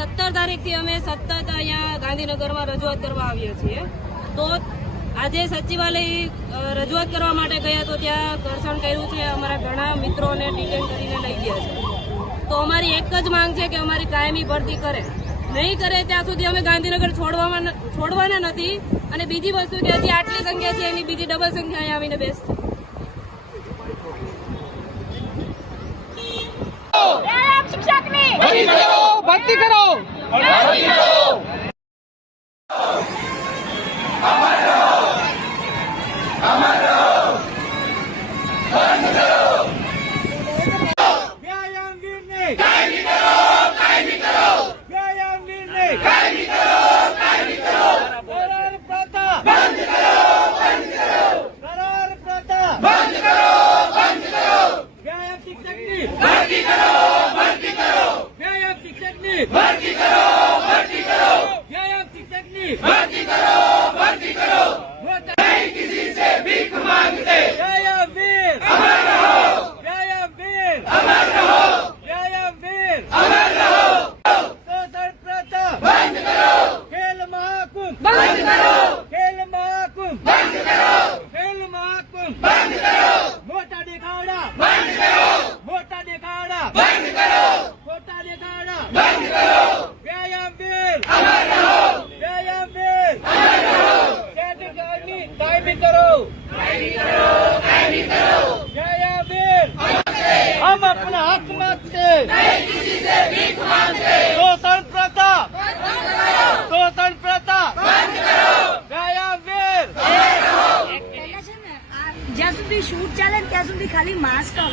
સત્તર તારીખથી અમે સતત અહીંયા ગાંધીનગરમાં રજૂઆત કરવા આવ્યા છીએ તો આજે સચિવાલય રજૂઆત કરવા માટે ગયા તો ત્યાં ઘર્ષણ કર્યું છે અમારા ઘણા મિત્રોને ડિટેન કરીને લઈ ગયા છે તો અમારી એક જ માંગ છે કે અમારી કાયમી ભરતી કરે નહીં કરે ત્યાં સુધી અમે ગાંધીનગર છોડવાના છોડવાના નથી અને બીજી વસ્તુ ત્યાંથી આટલી સંખ્યા છે એની બીજી ડબલ સંખ્યા અહીંયા આવીને બેસશે مرتی کرو مرتی کرو ন্যায় শিক্ষকنی مرتی کرو مرتی کرو जय या शिक्षकनी مرتی کرو مرتی کرو مت نہیں کسی سے بھی کچھ مانگتے जय वीर अमर रहो जय वीर अमर रहो जय वीर अमर रहो बंद करो खेल महाकु बंद करो હમ આપણા હકમાં છે શોષણ પ્રથા શોષણ પ્રથા જ્યાં સુધી શૂટ ચાલે ત્યાં સુધી ખાલી માસ્ક